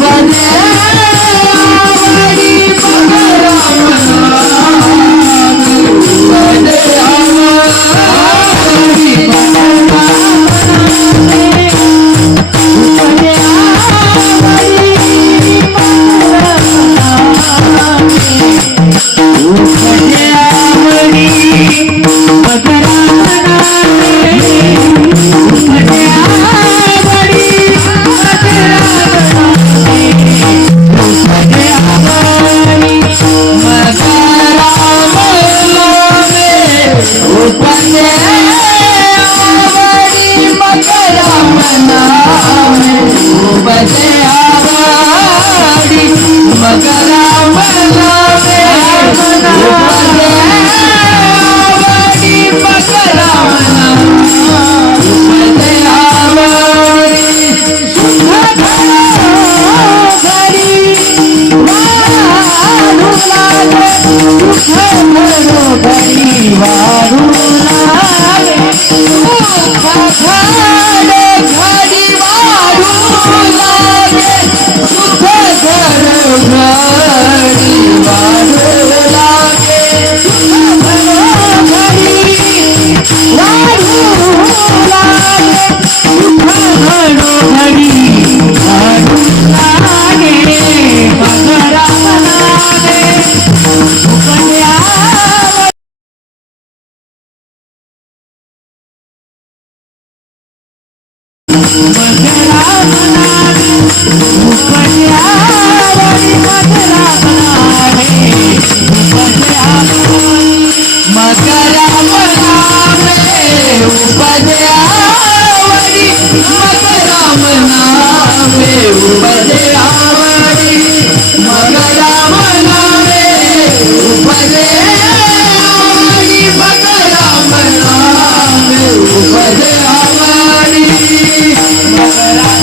Magra मनावी उपन्या Yeah.